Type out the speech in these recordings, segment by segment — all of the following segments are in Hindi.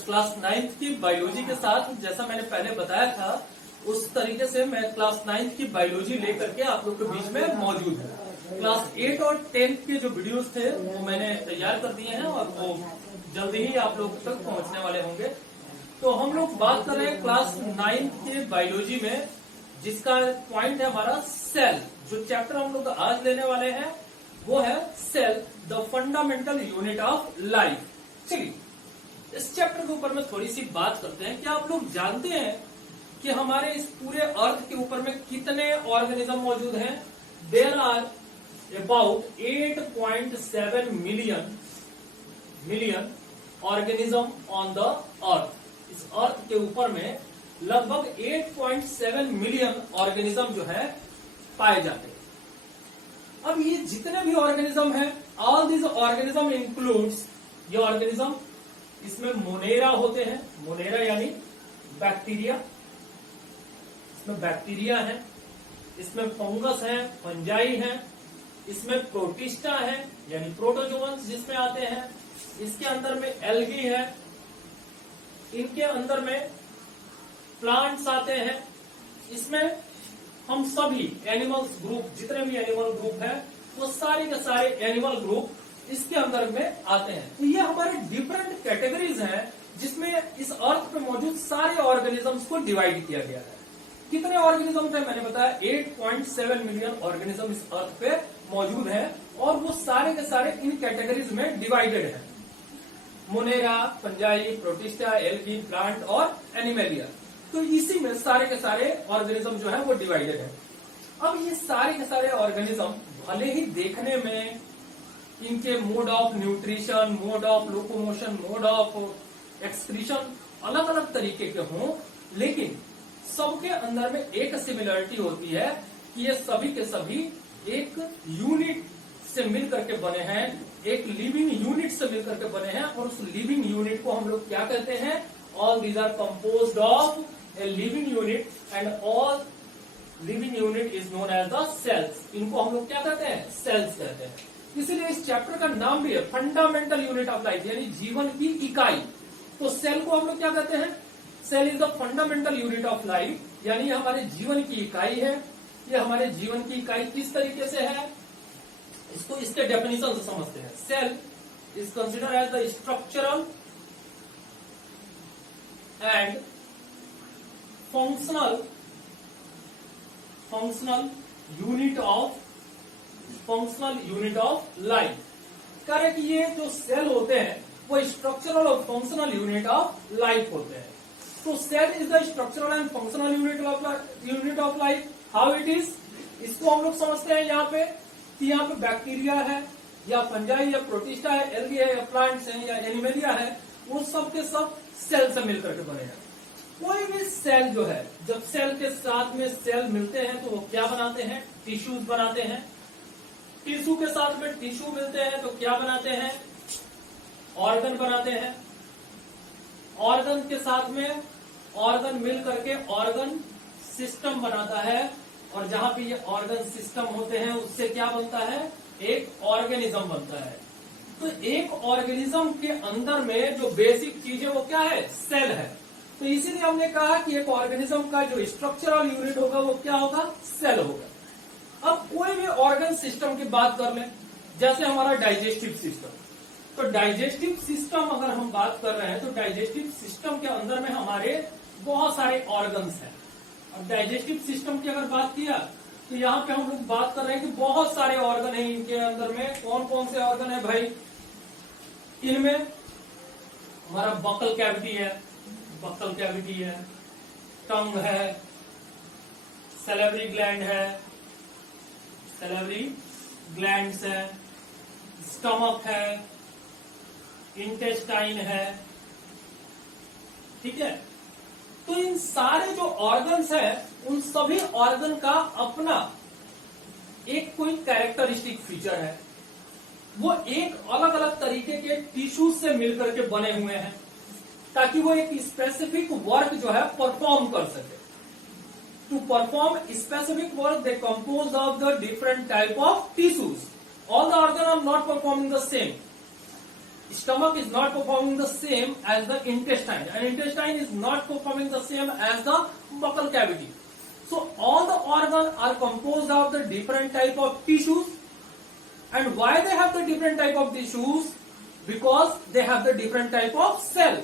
क्लास 9th की बायोलॉजी के साथ जैसा मैंने पहले बताया था उस तरीके से मैं क्लास 9th की बायोलॉजी लेकर के आप लोग के बीच में मौजूद हूँ। क्लास 8 और 10th के जो वीडियोस थे वो मैंने तैयार कर दिए हैं और वो जल्दी ही आप लोग तक पहुंचने वाले होंगे। तो हम लोग बात कर रहे हैं क्लास 9th के बायोलॉजी में, जिसका पॉइंट है हमारा सेल। जो चैप्टर हम लोग आज लेने वाले हैं वो है cell, the fundamental unit of life. चलिए इस चैप्टर के ऊपर में थोड़ी सी बात करते हैं। क्या आप लोग जानते हैं कि हमारे इस पूरे अर्थ के ऊपर में कितने ऑर्गेनिज्म मौजूद हैं? There are about 8.7 million organism on the earth. इस अर्थ के ऊपर में लगभग 8.7 मिलियन ऑर्गेनिज्म जो है पाए जाते हैं। अब ये जितने भी ऑर्गेनिज्म हैं, ऑल दिस ऑर्गेनिज्म इंक्लूड्स, ये ऑर्गेनिज्म इसमें मोनेरा होते हैं, मोनेरा यानी बैक्टीरिया, इसमें बैक्टीरिया है, इसमें फंगस है, फंजाई है, इसमें प्रोटिस्टा है यानी प्रोटोजोअन्स जिसमें आते हैं, इसके अंदर में एल्गी है, इनके अंदर में प्लांट्स आते हैं, इसमें हम सभी एनिमल्स ग्रुप, जितने भी एनिमल ग्रुप है वो सारे के सारे एनिमल ग्रुप इसके अंदर में आते हैं। तो ये हमारे डिफरेंट कैटेगरीज हैं जिसमें इस अर्थ पे मौजूद सारे ऑर्गेनिजम्स को डिवाइड किया गया है। कितने ऑर्गेनिज्म थे? मैंने बताया 8.7 मिलियन ऑर्गेनिज्म इस अर्थ पे मौजूद है और वो सारे के सारे इन कैटेगरीज में डिवाइडेड है। Monera, fungi, protista, algae, plant और एनिमेलिया। तो इसी में सारे के सारे ऑर्गेनिज्म जो है वो डिवाइडेड है। अब ये सारे के सारे ऑर्गेनिज्म भले ही देखने में इनके mode of nutrition, mode of locomotion, mode of excretion अलग अलग तरीके के हों, लेकिन सबके अंदर में एक सिमिलरिटी होती है कि ये सभी के सभी एक यूनिट से मिलकर के बने हैं, एक लिविंग यूनिट से मिलकर के बने हैं। और उस लिविंग यूनिट को हम लोग क्या कहते हैं? All these are composed of a living unit and all living unit is known as the cells. इनको हम लोग क्या कहते हैं? सेल्स कहते हैं। इसीलिए इस चैप्टर का नाम भी है फंडामेंटल यूनिट ऑफ लाइफ, यानी जीवन की इकाई। तो सेल को हम लोग क्या कहते हैं? Cell is the fundamental unit of life, यानी ये हमारे जीवन की इकाई है। ये हमारे जीवन की इकाई किस तरीके से है, इसको इसके डेफिनेशन से समझते हैं। Cell is consider as the structural and functional unit of life. कह रहे कि ये जो सेल होते हैं वो स्ट्रक्चरल और फंक्शनल यूनिट ऑफ लाइफ होते हैं। तो cell is the structural and functional unit of life. How it is, इसको हम लोग समझते हैं यहाँ पे कि यहाँ पे बैक्टीरिया है या फंजाई या प्रोटिस्टा है, एल्गी है या प्लांट्स है या एनिमेलिया है, वो सब के सब सेल से मिलकर के बने हैं। कोई भी सेल जो है, जब सेल के साथ में सेल मिलते हैं तो वो क्या बनाते हैं? टिश्यूज बनाते हैं। टिश्यू के साथ में टिश्यू मिलते हैं तो क्या बनाते हैं? ऑर्गन बनाते हैं। ऑर्गन के साथ में ऑर्गन मिल करके ऑर्गन सिस्टम बनाता है, और जहां पे ये ऑर्गन सिस्टम होते हैं उससे क्या बनता है? एक ऑर्गेनिज्म बनता है। तो एक ऑर्गेनिज्म के अंदर में जो बेसिक चीज है वो क्या है? सेल है। तो इसीलिए हमने कहा कि एक ऑर्गेनिज्म का जो स्ट्रक्चरल यूनिट होगा वो क्या होगा? सेल होगा। अब कोई भी ऑर्गन सिस्टम की बात कर लें, जैसे हमारा डाइजेस्टिव सिस्टम। तो डाइजेस्टिव सिस्टम अगर हम बात कर रहे हैं तो डाइजेस्टिव सिस्टम के अंदर में हमारे बहुत सारे ऑर्गन्स हैं। अब डाइजेस्टिव सिस्टम की अगर बात किया तो यहाँ पे हम लोग बात कर रहे हैं कि बहुत सारे ऑर्गन हैं। इनके अंदर में कौन कौन से ऑर्गन है भाई? इनमें हमारा बकल कैविटी है, टंग है, सैलिवरी ग्लैंड है, सैलिवरी ग्लैंड्स है, स्टमक है, इंटेस्टाइन है। ठीक है, तो इन सारे जो ऑर्गन्स है उन सभी ऑर्गन का अपना एक कोई कैरेक्टरिस्टिक फीचर है। वो एक अलग अलग तरीके के टिश्यू से मिलकर के बने हुए हैं ताकि वो एक स्पेसिफिक वर्क जो है परफॉर्म कर सके। To perform specific work they compose of the different type of tissues. All the organ are not performing the same. stomach is not performing the same as the intestine, and intestine is not performing the same as the buccal cavity. So all the organs are composed of the different type of tissues. And why they have the different type of tissues? Because they have the different type of cell.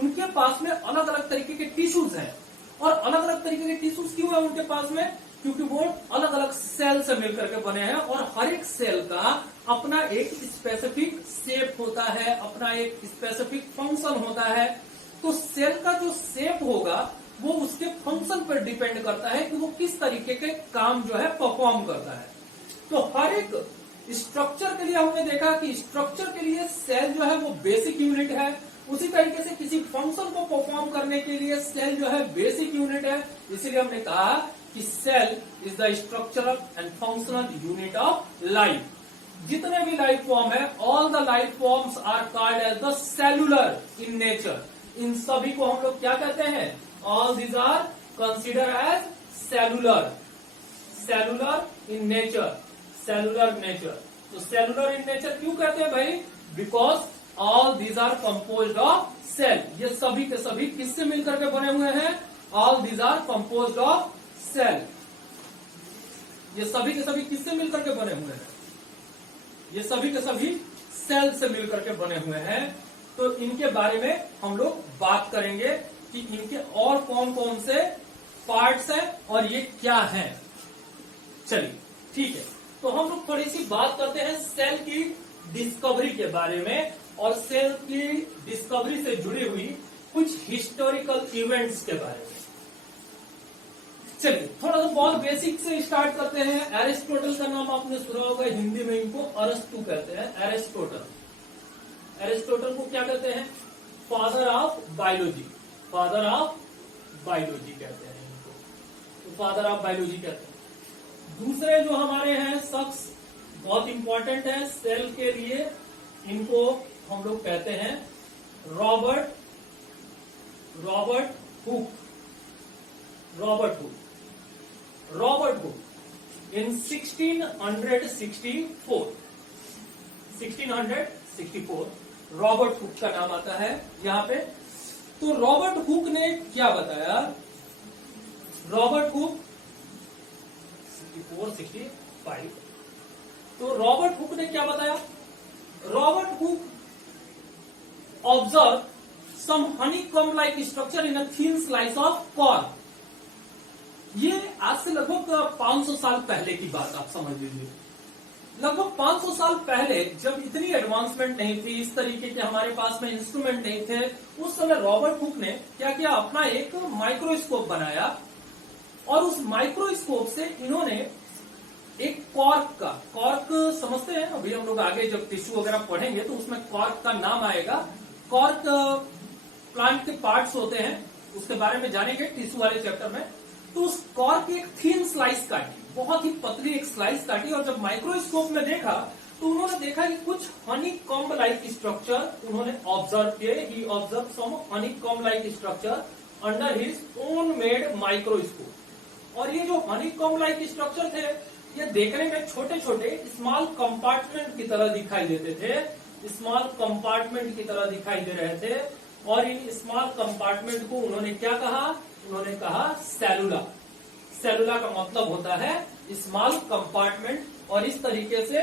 उनके पास में अलग अलग तरीके के टिश्यूज हैं. और अलग अलग तरीके के टिश्यूज क्यों है उनके पास में? क्योंकि वो अलग अलग सेल से मिलकर के बने हैं, और हर एक सेल का अपना एक स्पेसिफिक शेप होता है, अपना एक स्पेसिफिक फंक्शन होता है. तो सेल का जो शेप होगा वो उसके फंक्शन पर डिपेंड करता है कि वो किस तरीके के काम जो है परफॉर्म करता है. तो हर एक स्ट्रक्चर के लिए हमने देखा कि स्ट्रक्चर के लिए सेल जो है वो बेसिक यूनिट है. उसी तरीके से किसी फंक्शन को परफॉर्म करने के लिए सेल जो है बेसिक यूनिट है. इसीलिए हमने कहा कि cell is the structural and functional unit of life. जितने भी लाइफ फॉर्म है, all the life forms are called as the cellular in nature. इन सभी को हम लोग क्या कहते हैं? All these are consider as cellular. Cellular in nature. Cellular nature. तो सेलुलर इन नेचर क्यों कहते हैं भाई? Because all these are composed of cell. ये सभी के सभी किससे मिलकर के बने हुए हैं? All these are composed of cell. ये सभी के सभी किससे मिलकर के बने हुए हैं? ये सभी के सभी सेल से मिलकर के बने हुए हैं. तो इनके बारे में हम लोग बात करेंगे कि इनके और कौन कौन से पार्ट्स हैं और ये क्या हैं. चलिए ठीक है. तो हम लोग थोड़ी सी बात करते हैं सेल की डिस्कवरी के बारे में, और सेल की डिस्कवरी से जुड़ी हुई कुछ हिस्टोरिकल इवेंट्स के बारे में. चलिए थोड़ा सा बहुत बेसिक से स्टार्ट करते हैं. एरिस्टोटल का नाम आपने सुना होगा. हिंदी में इनको अरस्तु कहते हैं. एरिस्टोटल. एरिस्टोटल को क्या कहते हैं? Father of biology. Father of biology कहते हैं इनको. तो फादर ऑफ बायोलॉजी कहते हैं. दूसरे जो हमारे हैं शख्स बहुत इंपॉर्टेंट है सेल के लिए, इनको हम लोग कहते हैं Robert Hooke. Robert Hooke. Robert Hooke in 1664 Robert Hooke का नाम आता है यहाँ पे. तो रॉबर्ट हुक ने क्या बताया? Robert Hooke 64-65. तो रॉबर्ट हुक ने क्या बताया? Robert Hooke observe some honeycomb like structure in a thin slice of corn. ये आज से लगभग 500 साल पहले की बात आप समझ लीजिए. लगभग 500 साल पहले जब इतनी एडवांसमेंट नहीं थी, इस तरीके के हमारे पास में इंस्ट्रूमेंट नहीं थे, उस समय रॉबर्ट हुक ने क्या किया? अपना एक माइक्रोस्कोप बनाया, और उस माइक्रोस्कोप से इन्होंने एक कॉर्क समझते हैं अभी हम लोग आगे जब टिश्यू वगैरह पढ़ेंगे तो उसमें कॉर्क का नाम आएगा. कॉर्क प्लांट के पार्ट्स होते हैं, उसके बारे में जानेंगे टिश्यू वाले चैप्टर में. तो उस कॉर्क की एक थिन स्लाइस काटी, बहुत ही पतली एक स्लाइस काटी, और जब माइक्रोस्कोप में देखा तो उन्होंने देखा कि कुछ हनीकॉम्ब लाइक स्ट्रक्चर उन्होंने ऑब्जर्व किए. He observe some honeycomb like structure under his own made microscope. और ये जो हनीकॉम्ब लाइक स्ट्रक्चर थे ये देखने में छोटे छोटे स्मॉल कंपार्टमेंट की तरह दिखाई देते थे. स्मॉल कंपार्टमेंट की तरह दिखाई दे रहे थे, और इन स्मॉल कंपार्टमेंट को उन्होंने क्या कहा? उन्होंने कहा सेलुला. सेलुला का मतलब होता है स्मॉल कंपार्टमेंट. और इस तरीके से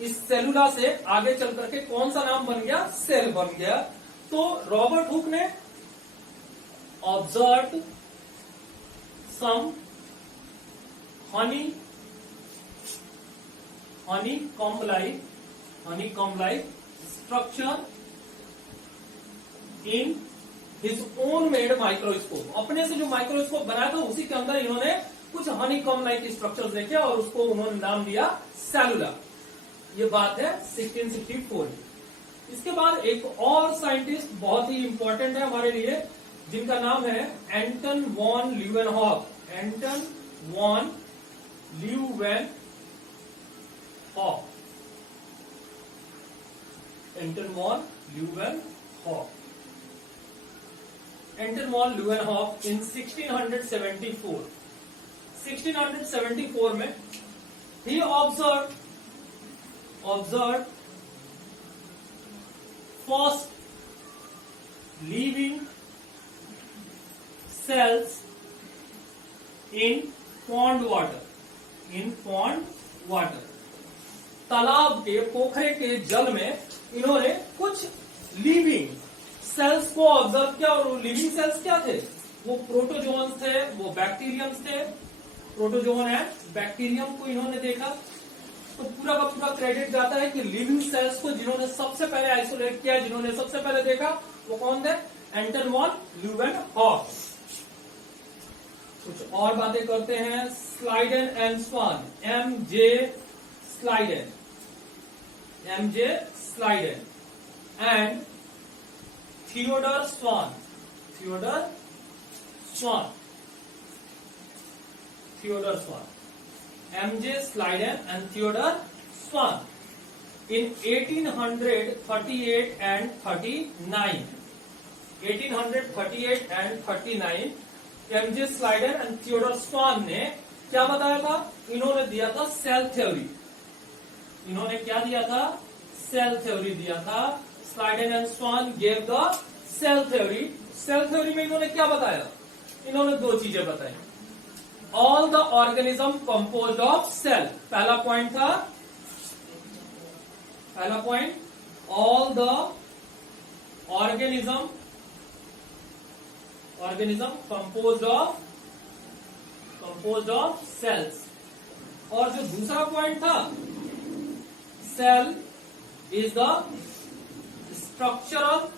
इस सेलुला से आगे चल करके कौन सा नाम बन गया? सेल बन गया. तो रॉबर्ट हुक ने observe some honeycomb like structure in his own made microscope. अपने से जो माइक्रोस्कोप बनाया था उसी के अंदर इन्होंने कुछ हनीकॉम्ब लाइक स्ट्रक्चर्स देखे और उसको उन्होंने नाम दिया सेलुला. ये बात है 1664 की. इसके बाद एक और साइंटिस्ट बहुत ही इंपॉर्टेंट है हमारे लिए, जिनका नाम है Anton von Leeuwenhoek. Anton von Leeuwenhoek. Anton von Leeuwenhoek. Anton von Leeuwenhoek in 1674 में ही observe first living cells in pond water, तालाब के, पोखरे के जल में इन्होंने कुछ लिविंग सेल्स को ऑब्जर्व किया। और वो लिविंग सेल्स क्या थे? वो प्रोटोजोअन्स थे, वो बैक्टीरियम्स थे। प्रोटोजोअन है, बैक्टीरियम को इन्होंने देखा। तो पूरा का पूरा क्रेडिट जाता है कि लिविंग सेल्स को जिन्होंने सबसे पहले आइसोलेट किया, जिन्होंने सबसे पहले देखा, वो कौन थे? Anton von Leeuwenhoek. कुछ और बातें करते हैं। Schleiden and Schwann, MJ Schleiden and Theodor Schwann, MJ Schleiden and Theodor Schwann in 1838 and 39 MJ Schleiden and Theodor Schwann ने क्या बताया था? इन्होंने दिया था सेल थ्योरी। इन्होंने क्या दिया था? सेल थ्योरी दिया था। Schleiden and Schwann gave the cell theory. Cell theory में इन्होंने क्या बताया? इन्होंने दो चीजें बताई। All the organism composed of cell, पहला पॉइंट था, all the organism composed of cells. और जो दूसरा पॉइंट था, cell is the structural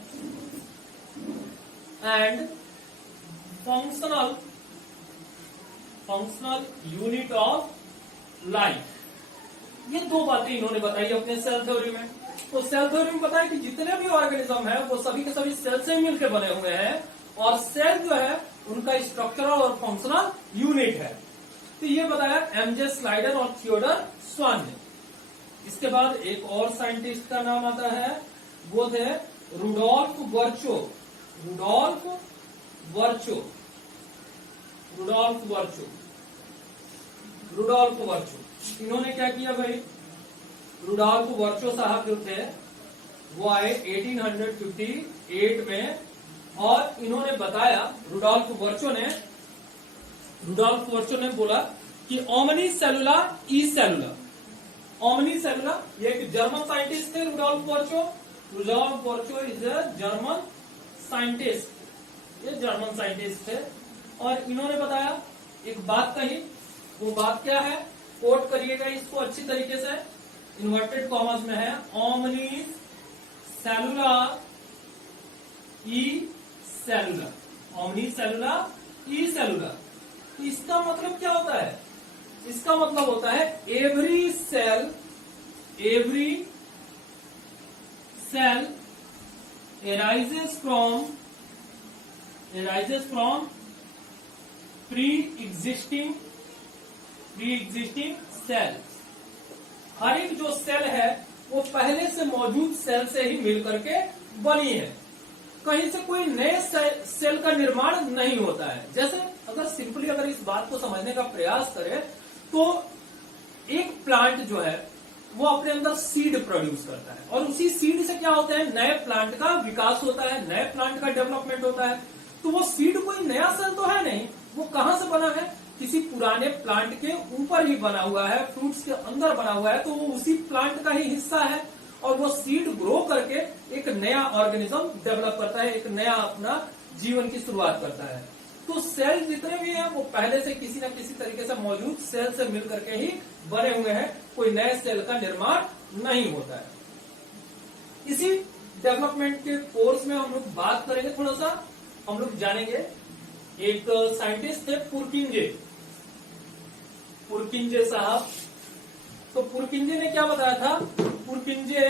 and functional unit of life. ये दो बातें इन्होंने बताई अपने सेल थ्योरी में। तो सेल थ्योरी में बताया कि जितने भी ऑर्गेनिज्म है वो सभी के सभी सेल से मिलकर बने हुए हैं, और सेल जो है उनका स्ट्रक्चरल और फंक्शनल यूनिट है। तो ये बताया एमजे स्लाइडेन और थियोडर स्वान ने। इसके बाद एक और साइंटिस्ट का नाम आता है, वो थे रुडोल्फ वर्चो। इन्होंने क्या किया भाई? रुडोल्फ वर्चो साहब जो थे वो आए 1858 में, और इन्होंने बताया, रुडोल्फ वर्चो ने बोला कि ओमनी सेलुला ई सेलुला। ओमनी सेलुला, ये एक जर्मन साइंटिस्ट थे Rudolf Virchow is a German scientist, ये जर्मन साइंटिस्ट थे। और इन्होंने बताया, एक बात कही, वो बात क्या है? कोट करिएगा इसको अच्छी तरीके से, इन्वर्टेड कॉमर्स में है, ओमनी सेलुला ई सेलुला। इसका मतलब क्या होता है? इसका मतलब होता है every cell arises from pre-existing cell. हर एक जो सेल है वो पहले से मौजूद सेल से ही मिलकर के बनी है, कहीं से कोई नए सेल का निर्माण नहीं होता है। जैसे अगर सिंपली अगर इस बात को समझने का प्रयास करें तो एक प्लांट जो है वो अपने अंदर सीड प्रोड्यूस करता है, और उसी सीड से क्या होता है? नए प्लांट का विकास होता है, नए प्लांट का डेवलपमेंट होता है। तो वो सीड कोई नया सेल तो है नहीं, वो कहां से बना है? किसी पुराने प्लांट के ऊपर ही बना हुआ है, फ्रूट्स के अंदर बना हुआ है, तो वो उसी प्लांट का ही हिस्सा है। और वो सीड ग्रो करके एक नया ऑर्गेनिज्म डेवलप करता है, एक नया अपना जीवन की शुरुआत करता है। तो सेल जितने भी हैं वो पहले से किसी न किसी तरीके से मौजूद सेल से मिलकर के ही बने हुए हैं, कोई नए सेल का निर्माण नहीं होता है। इसी डेवलपमेंट के कोर्स में हम लोग बात करेंगे, थोड़ा सा हम लोग जानेंगे। एक साइंटिस्ट थे पुरकिंजे साहब। तो पुरकिंजे ने क्या बताया था? पुरकिंजे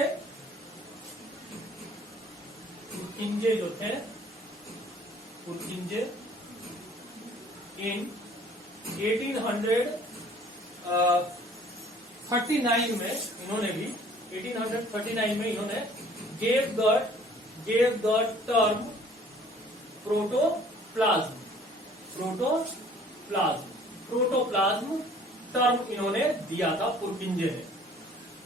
जो थे, पुरकिंजे इन 1839 में इन्होंने gave the term protoplasm term इन्होंने दिया था पुरकिंजे ने।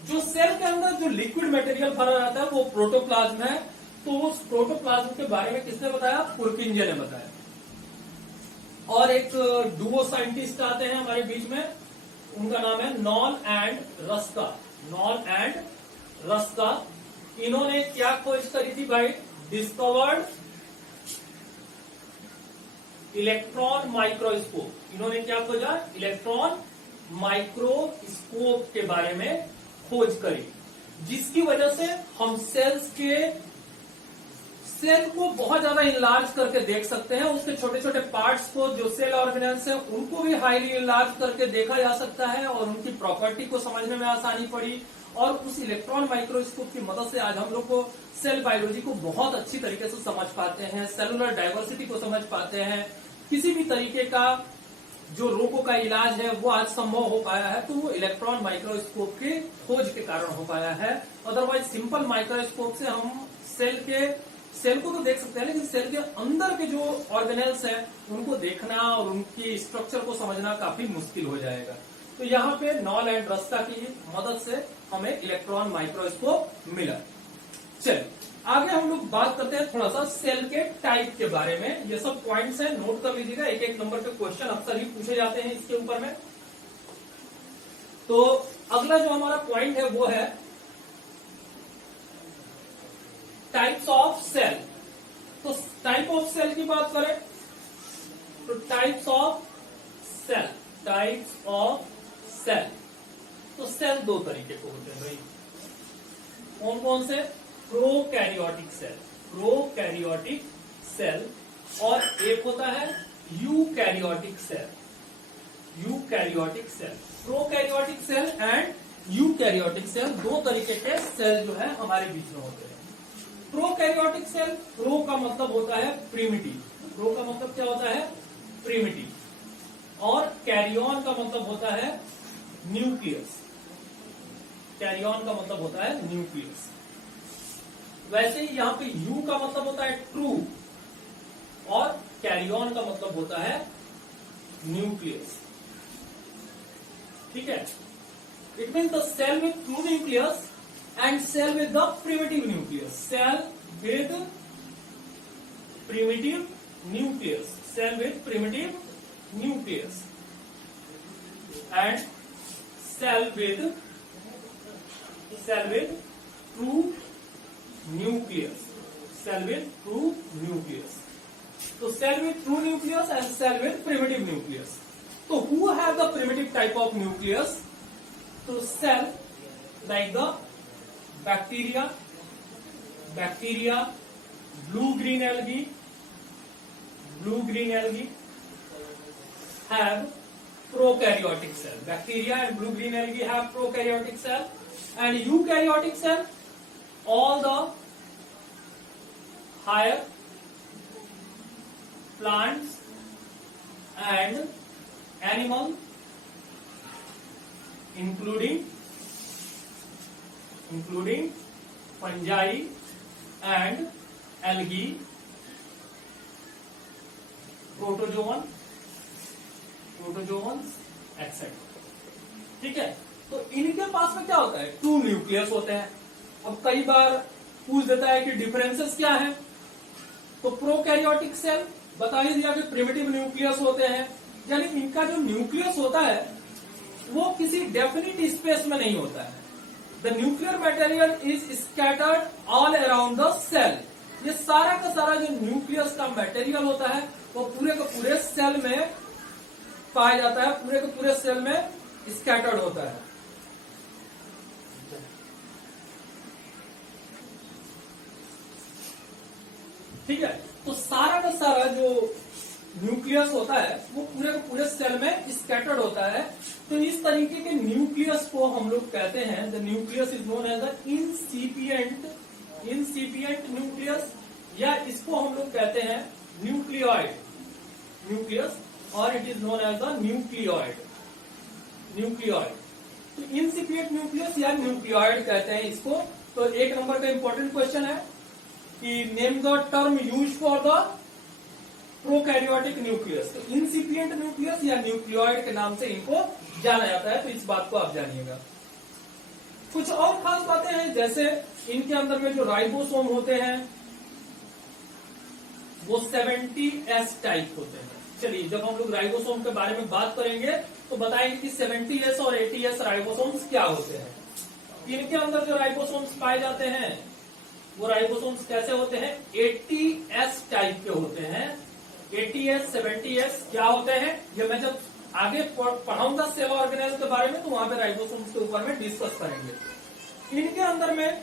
जो सेल के अंदर जो लिक्विड मटेरियल भरा रहता है वो प्रोटोप्लाज्म है, तो उस प्रोटोप्लाज्म के बारे में किसने बताया? पुरकिंजे ने बताया। और एक डुओ साइंटिस्ट आते हैं हमारे बीच में, उनका नाम है knoll and Ruska. Knoll and Ruska, इन्होंने क्या खोज करी थी भाई? Discovered electron microscope. इन्होंने क्या खोजा? इलेक्ट्रॉन माइक्रोस्कोप के बारे में खोज करी, जिसकी वजह से हम सेल को बहुत ज्यादा इनलार्ज करके देख सकते हैं। उसके छोटे छोटे पार्ट्स को, जो सेल ऑर्गेनेल्स है, उनको भी हाईली इनलार्ज करके देखा जा सकता है और उनकी प्रॉपर्टी को समझने में आसानी पड़ी। और उस इलेक्ट्रॉन माइक्रोस्कोप की मदद से आज हम लोग को सेल बायोलॉजी को बहुत अच्छी तरीके से समझ पाते हैं, सेलुलर डाइवर्सिटी को समझ पाते हैं। किसी भी तरीके का जो रोगों का इलाज है वो आज संभव हो पाया है, तो वो इलेक्ट्रॉन माइक्रोस्कोप के खोज के कारण हो पाया है। अदरवाइज सिंपल माइक्रोस्कोप से हम सेल को तो देख सकते हैं, लेकिन सेल के अंदर के जो ऑर्गेनेल्स हैं उनको देखना और उनकी स्ट्रक्चर को समझना काफी मुश्किल हो जाएगा। तो यहाँ पे नॉल एंड रस्का की मदद से हमें इलेक्ट्रॉन माइक्रोस्कोप मिला। चलिए आगे हम लोग बात करते हैं थोड़ा सा सेल के टाइप के बारे में। ये सब पॉइंट्स हैं, नोट कर लीजिएगा, एक एक नंबर पे क्वेश्चन अक्सर ही पूछे जाते हैं इसके ऊपर में। तो अगला जो हमारा पॉइंट है वो है टाइप्स ऑफ सेल। तो टाइप ऑफ सेल की बात करें तो टाइप्स ऑफ सेल, तो सेल दो तरीके के होते हैं भाई। कौन कौन से? प्रोकैरियोटिक सेल और एक होता है eukaryotic cell. Prokaryotic cell and eukaryotic cell, दो तरीके के सेल जो है हमारे बीच में होते हैं। प्रोकैरियोटिक सेल, प्रो का मतलब होता है प्रिमिटिव। प्रो का मतलब क्या होता है? प्रिमिटिव। और कैरियन का मतलब होता है न्यूक्लियस। वैसे ही यहाँ पे यू का मतलब होता है ट्रू और कैरियन का मतलब होता है न्यूक्लियस। ठीक है, it means the cell with true nucleus and cell with the primitive nucleus. Cell with primitive nucleus and cell with true nucleus. So cell with true nucleus and cell with primitive nucleus. So who have the primitive type of nucleus? So cell like the bacteria, blue-green algae have prokaryotic cell. Bacteria and blue-green algae have prokaryotic cell, and eukaryotic cell, all the higher plants and animals, including fungi and algae, protozoans, etc. ठीक है, तो इनके पास में क्या होता है? टू न्यूक्लियस होते हैं। अब कई बार पूछ देता है कि डिफरेंसेस क्या है, तो प्रोकैरियोटिक सेल बता ही दिया कि प्रिमिटिव न्यूक्लियस होते हैं, यानी इनका जो न्यूक्लियस होता है वो किसी डेफिनिट स्पेस में नहीं होता है। The nuclear material is scattered all around the cell. ये सारा का सारा जो न्यूक्लियस का मटेरियल होता है वो पूरे के पूरे सेल में पाया जाता है, पूरे के पूरे सेल में स्कैटर्ड होता है। ठीक है, तो सारा का सारा जो न्यूक्लियस होता है वो पूरे के पूरे सेल में स्कैटर्ड होता है। तो इस तरीके के न्यूक्लियस को हम लोग कहते हैं, the nucleus is known as the incipient nucleus, या इसको हम लोग कहते हैं न्यूक्लियोइड न्यूक्लियस, और it is known as the nucleoid. तो इंसिपिएंट न्यूक्लियस या न्यूक्लियोइड कहते हैं इसको। तो एक नंबर का इंपॉर्टेंट क्वेश्चन है कि name the term use for the prokaryotic nucleus. तो इंसिपिएंट न्यूक्लियस या न्यूक्लियोइड के नाम से इनको जाना जाता है, तो इस बात को आप जानिएगा। कुछ और खास बातें हैं, जैसे इनके अंदर में जो राइबोसोम होते हैं वो 70S टाइप होते हैं। चलिए, जब हम लोग राइबोसोम के बारे में बात करेंगे तो बताएंगे कि 70S और 80S राइबोसोम्स क्या होते हैं। इनके अंदर जो राइबोसोम्स पाए जाते हैं वो राइबोसोम्स कैसे होते हैं, 80S टाइप के होते हैं। 80S 70S क्या होते हैं, ये मैं जब आगे पढ़ाऊंगा सेल ऑर्गेनेल के बारे में तो वहां पे राइबोसोम्स के ऊपर में डिस्कस करेंगे। इनके अंदर में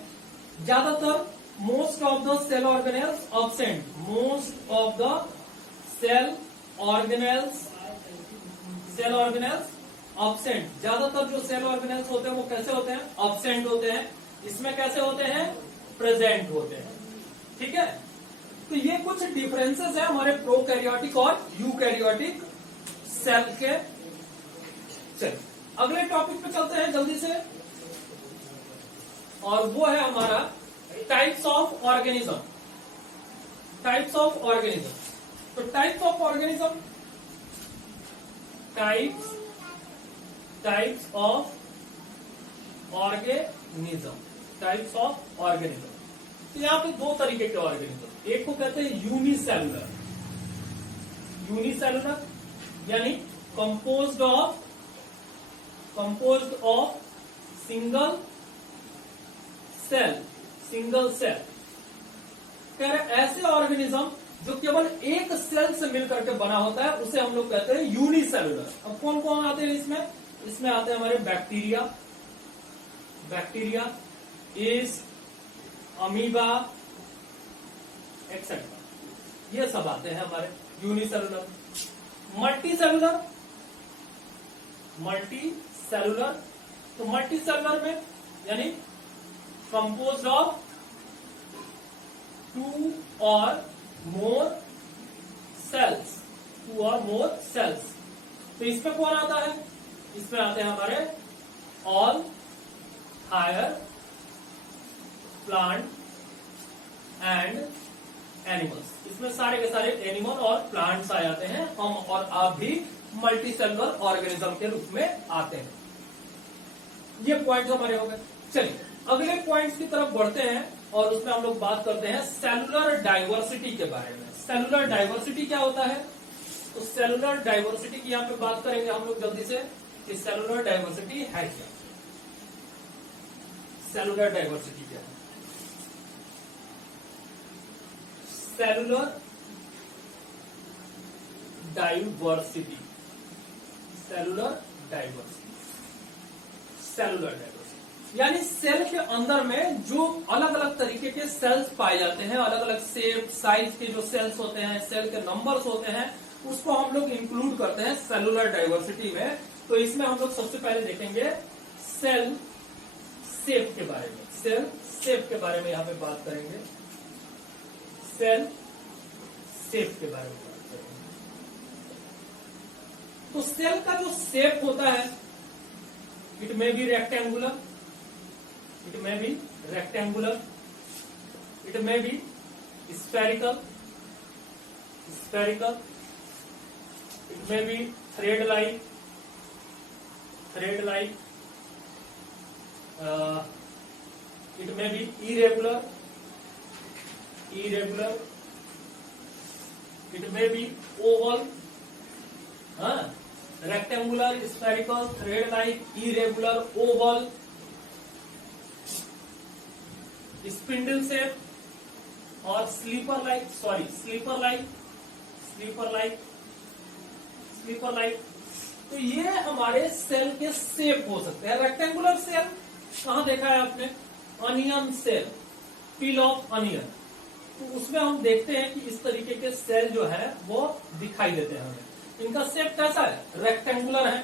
ज्यादातर most of the cell organelles absent, most of the cell organelles absent, ज्यादातर जो सेल ऑर्गेनेल्स होते हैं वो कैसे होते हैं, अब्सेंट होते हैं। इसमें कैसे होते हैं, प्रेजेंट होते हैं। ठीक है, तो ये कुछ डिफरेंसेस है हमारे प्रोकैरियोटिक और यूकैरियोटिक सेल के। चलिए अगले टॉपिक पे चलते हैं जल्दी से, और वो है हमारा types of organism. Types of organism, तो types of organism, types of organism, types of organism. तो यहां पे दो तरीके के ऑर्गेनिज्म, एक को कहते हैं यूनिसेलुलर, यानी कंपोज्ड ऑफ सिंगल सेल। कह रहे ऐसे ऑर्गेनिज्म जो केवल एक सेल से मिलकर के बना होता है उसे हम लोग कहते हैं यूनिसेलुलर। अब कौन कौन आते हैं इसमें आते हैं हमारे बैक्टीरिया, ईस्ट, अमीबा एक्सेट्रा, ये सब आते हैं हमारे यूनिसेलुलर। मल्टीसेलुलर, तो मल्टीसेलुलर में यानी composed of 2 or more cells, तो इसमें कौन आता है, इसमें आते हैं हमारे all higher plant and animals. इसमें सारे के सारे एनिमल और प्लांट्स आ जाते हैं। हम और आप भी मल्टीसेलुलर ऑर्गेनिज्म के रूप में आते हैं। ये पॉइंट हमारे हो गए। चलिए अगले पॉइंट्स की तरफ बढ़ते हैं और उसमें हम लोग बात करते हैं सेलुलर डाइवर्सिटी के बारे में। सेलुलर डाइवर्सिटी क्या होता है, तो सेलुलर डाइवर्सिटी की यहाँ पे बात करेंगे हम लोग जल्दी से कि सेलुलर डाइवर्सिटी है क्या। सेलुलर डाइवर्सिटी क्या है, सेलुलर डाइवर्सिटी, यानी सेल के अंदर में जो अलग अलग तरीके के सेल्स पाए जाते हैं, अलग अलग शेप साइज के जो सेल्स होते हैं, सेल के नंबर्स होते हैं, उसको हम लोग इंक्लूड करते हैं सेलुलर डाइवर्सिटी में। तो इसमें हम लोग सबसे पहले देखेंगे सेल शेप के बारे में। सेल शेप के बारे में यहां पे बात करेंगे, सेल शेप के बारे में बात करेंगे। तो सेल का जो शेप होता है, it may be rectangular, it may be rectangular, it may be spherical, it may be thread-like, it may be irregular, it may be oval, rectangular, spherical, thread-like, irregular, oval, spindle shape और स्लीपर लाइक। तो ये हमारे सेल के शेप हो सकते हैं। रेक्टेंगुलर सेल कहां देखा है आपने, onion cell, peel of onion, तो उसमें हम देखते हैं कि इस तरीके के सेल जो है वो दिखाई देते हैं हमें। इनका शेप कैसा है, रेक्टेंगुलर है।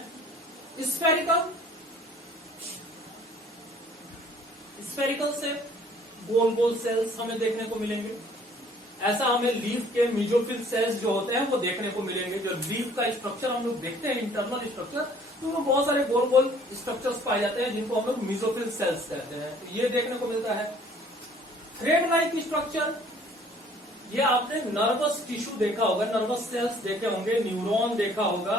स्फेरिकल शेप, गोल गोल सेल्स हमें देखने को मिलेंगे। ऐसा हमें लीफ के मेसोफिल सेल्स जो होते हैं वो देखने को मिलेंगे। जो लीफ का स्ट्रक्चर हम लोग देखते हैं, इंटरनल स्ट्रक्चर, तो वो बहुत सारे गोल गोल स्ट्रक्चर्स पाए जाते हैं जिनको हम लोग मेसोफिल सेल्स कहते हैं। तो ये देखने को मिलता है। थ्रेड लाइक स्ट्रक्चर, ये आपने नर्वस टिश्यू देखा होगा, नर्वस सेल्स देखे होंगे, न्यूरॉन देखा होगा।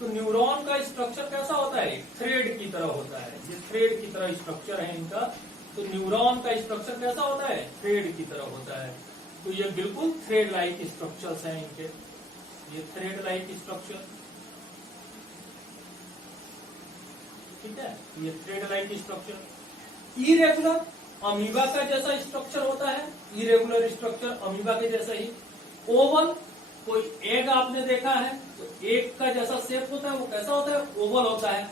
तो न्यूरॉन का स्ट्रक्चर कैसा होता है, थ्रेड की तरह होता है। ये थ्रेड की तरह स्ट्रक्चर है इनका। तो न्यूरॉन का स्ट्रक्चर कैसा होता है, थ्रेड की तरह होता है। तो ये बिल्कुल थ्रेड लाइक स्ट्रक्चर्स हैं इनके, ये थ्रेड लाइक स्ट्रक्चर, ठीक है, ये thread like structure. Irregular amoeba का जैसा स्ट्रक्चर होता है, इरेगुलर स्ट्रक्चर अमीबा के जैसा ही। ओवल, कोई एग आपने देखा है तो एग का जैसा शेप होता है, वो कैसा होता है, ओवल होता है।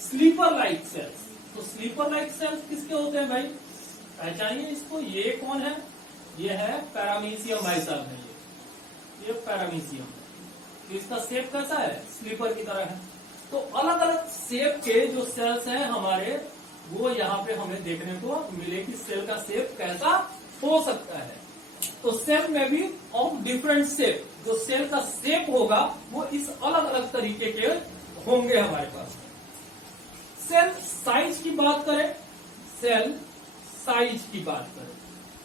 स्लीपर लाइक सेल्स, तो स्लीपर लाइक सेल्स किसके होते हैं भाई, पहचानिए इसको, ये कौन है, ये है पैरामीशियम भाई साहब है, ये पैरामीशियम है। तो इसका शेप कैसा है, स्लीपर की तरह है। तो अलग अलग शेप के जो सेल्स हैं हमारे, वो यहाँ पे हमें देखने को मिले कि सेल का शेप कैसा हो सकता है। तो सेल में भी ऑफ डिफरेंट शेप, जो सेल का शेप होगा वो इस अलग अलग तरीके के होंगे हमारे पास। सेल साइज की बात करें, सेल साइज की बात करें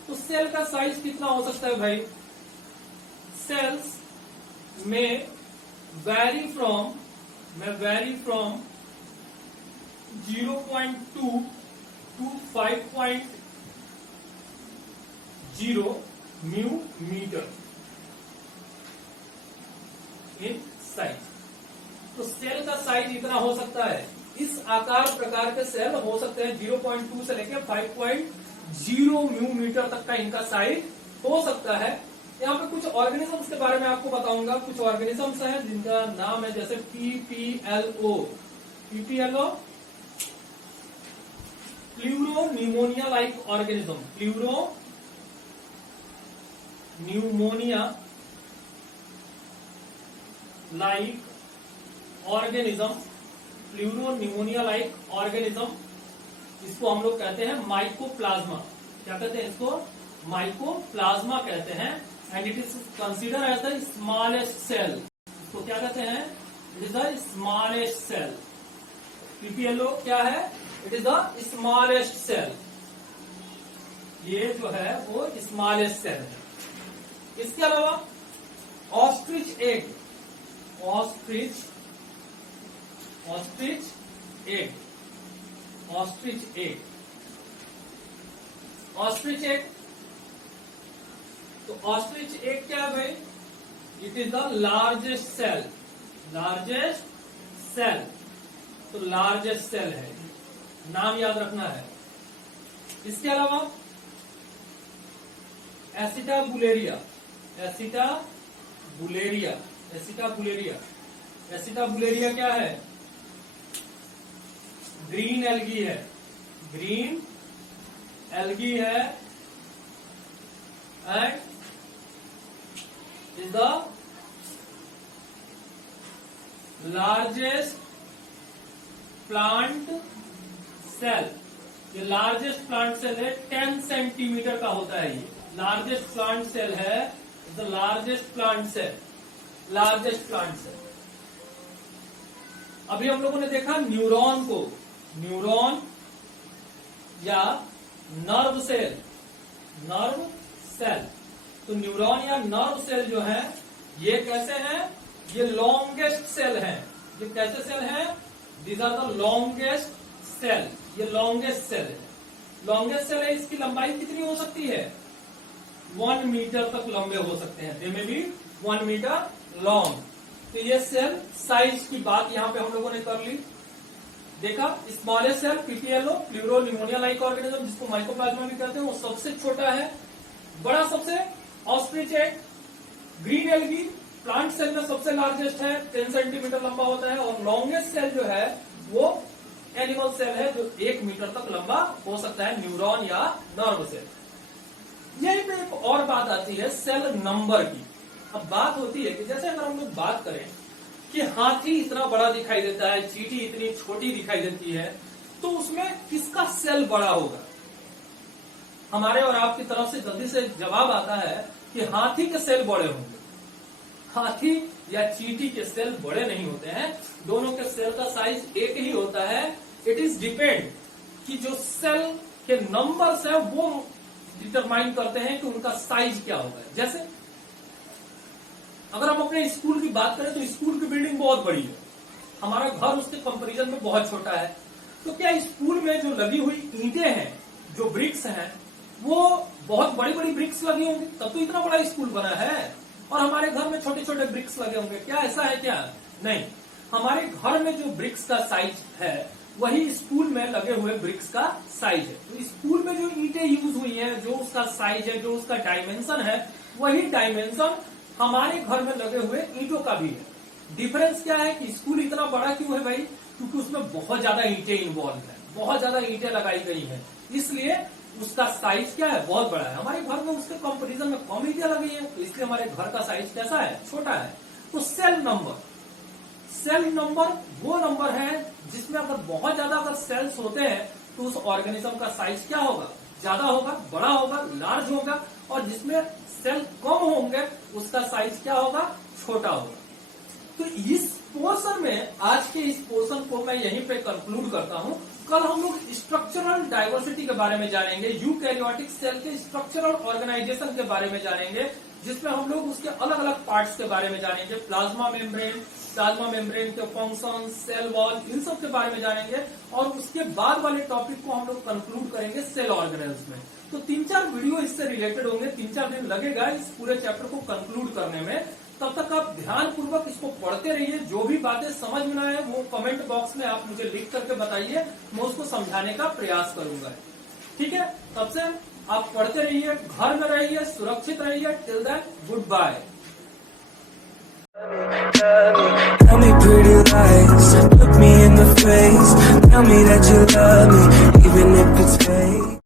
तो सेल का साइज कितना हो सकता है भाई, सेल्स में vary from 0.2 to 5.0 mu meter in size. तो सेल का साइज इतना हो सकता है, इस आकार प्रकार के सेल हो सकते हैं 0.2 से लेकर 5.0 म्यू मीटर तक का इनका साइज हो सकता है। यहाँ पे कुछ ऑर्गेनिजम्स के बारे में आपको बताऊंगा। कुछ ऑर्गेनिजम्स हैं जिनका नाम है जैसे PPLO, pleuro pneumonia like organism, pleuro pneumonia like organism, pleuro pneumonia like organism, इसको हम लोग कहते हैं माइकोप्लाज्मा। क्या कहते हैं इसको, माइकोप्लाज्मा कहते हैं। And it is consider as the smallest cell, इसको क्या कहते हैं, it is the smallest cell. PPLO क्या है, it is the smallest cell, ये जो है वो स्मॉलेस्ट सेल है। इसके अलावा ऑस्ट्रिच एग, ऑस्ट्रिच एग, तो ऑस्ट्रिच एग क्या है भाई, it is the largest cell, तो लार्जेस्ट सेल है, नाम याद रखना है। इसके अलावा एसिटाबुलेरिया क्या है, ग्रीन एल्गी है, and is the largest plant cell, ये लार्जेस्ट प्लांट सेल है, 10 सेंटीमीटर का होता है। ये लार्जेस्ट प्लांट सेल है, द लार्जेस्ट प्लांट सेल। अभी हम लोगों ने देखा न्यूरॉन को, न्यूरॉन या नर्व सेल, तो न्यूरॉन या नर्व सेल जो है ये कैसे हैं, ये लॉन्गेस्ट सेल हैं। ये कैसे सेल हैं, these are the longest cell, ये लॉन्गेस्ट सेल है। लॉन्गेस्ट सेल है, इसकी लंबाई कितनी हो सकती है, 1 मीटर तक लंबे हो सकते हैं, दे में बी 1 मीटर लॉन्ग। तो ये सेल साइज की बात यहाँ पे हम लोगों ने कर ली। देखा smallest cell PPLO, pleuro pneumonia like organism, जिसको माइकोप्लाज्मा भी कहते हैं, वो सबसे छोटा है। बड़ा सबसे ostrich egg, green algae plant cell में सबसे लार्जेस्ट है, 10 सेंटीमीटर लंबा होता है। और लॉन्गेस्ट सेल जो है वो एनिमल सेल है, जो 1 मीटर तक लंबा हो सकता है, न्यूरॉन या नर्व सेल। यही पे एक और बात आती है सेल नंबर की। अब बात होती है कि जैसे अगर हम लोग बात करें कि हाथी इतना बड़ा दिखाई देता है, चींटी इतनी छोटी दिखाई देती है, तो उसमें किसका सेल बड़ा होगा। हमारे और आपकी तरफ से जल्दी से जवाब आता है कि हाथी के सेल बड़े होंगे। हाथी या चींटी के सेल बड़े नहीं होते हैं, दोनों के सेल का साइज एक ही होता है। इट इज डिपेंड कि जो सेल के नंबर्स है वो डिटरमाइन करते हैं कि उनका साइज क्या होगा। जैसे अगर हम अपने स्कूल की बात करें तो स्कूल की बिल्डिंग बहुत बड़ी है, हमारा घर उसके कंपैरिजन में बहुत छोटा है। तो क्या स्कूल में जो लगी हुई ईंटें हैं, जो ब्रिक्स हैं, वो बहुत बड़ी बड़ी ब्रिक्स लगी होंगी, तब तो इतना बड़ा स्कूल बना है। और हमारे घर में छोटे छोटे ब्रिक्स लगे होंगे, क्या ऐसा है क्या? नहीं, हमारे घर में जो ब्रिक्स का साइज है वही स्कूल में लगे हुए ब्रिक्स का साइज है। तो स्कूल में जो ईंटें यूज हुई हैं, जो उसका साइज है, जो उसका डायमेंशन है, वही डायमेंशन हमारे घर में लगे हुए ईंटों का भी है। डिफरेंस क्या है कि स्कूल इतना बड़ा क्यों है भाई? क्योंकि उसमें बहुत ज्यादा ईंटें इन्वॉल्व है, बहुत ज्यादा ईंटें लगाई गई है, इसलिए उसका साइज क्या है? बहुत बड़ा है। हमारे घर में उसके कंपैरिजन में कम ईंटें लगी है, तो इसलिए हमारे घर का साइज कैसा है? छोटा है। तो सेल नंबर वो नंबर है जिसमें अगर बहुत ज्यादा अगर सेल्स होते हैं तो उस ऑर्गेनिज्म का साइज क्या होगा? ज्यादा होगा, बड़ा होगा, लार्ज होगा। और जिसमें सेल कम होंगे उसका साइज क्या होगा? छोटा होगा। तो इस पोर्शन में, आज के इस पोर्शन को मैं यहीं पे कंक्लूड करता हूं। कल हम लोग स्ट्रक्चरल डाइवर्सिटी के बारे में जानेंगे, यूकैरियोटिक सेल के स्ट्रक्चरल ऑर्गेनाइजेशन के बारे में जानेंगे, जिसमें हम लोग उसके अलग अलग पार्ट्स के बारे में जानेंगे, प्लाज्मा मेम्ब्रेन के फंक्शन, सेल वॉल, इन सब के बारे में जानेंगे। और उसके बाद वाले टॉपिक को हम लोग कंक्लूड करेंगे सेल ऑर्गेनेल्स में। तो 3-4 वीडियो इससे रिलेटेड होंगे, 3-4 दिन लगेगा इस पूरे चैप्टर को कंक्लूड करने में। तब तक आप ध्यान पूर्वक इसको पढ़ते रहिए। जो भी बातें समझ में ना आए वो कमेंट बॉक्स में आप मुझे लिख करके बताइए, मैं उसको समझाने का प्रयास करूंगा। ठीक है, तब से आप पढ़ते रहिए, घर में रहिए, सुरक्षित रहिए। Till then, good bye. Tell me pretty lies, look me in the face, tell me that you love me, even if it's fake.